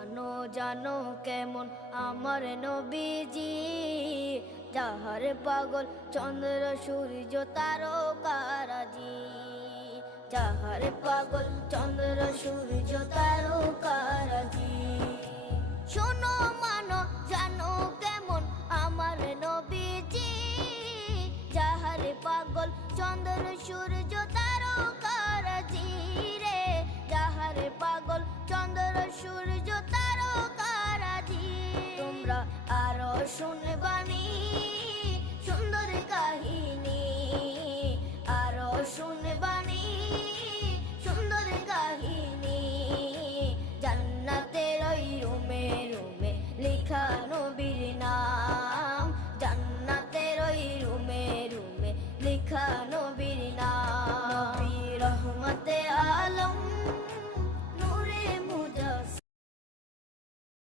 জানো জানো কেমন আমার নবীজি, যাহার পাগল চন্দ্র সূর্য তারকারাজি। যাহার পাগল চন্দ্র সূর্য তারকারাজি। শোনো মানো জানো কেমন আমার নবীজি, যাহার পাগল চন্দ্র সূর্য তারকারাজি রে। যাহার পাগল চন্দ্র সূর্য তারকারাজি। তোমরা আরো শুনে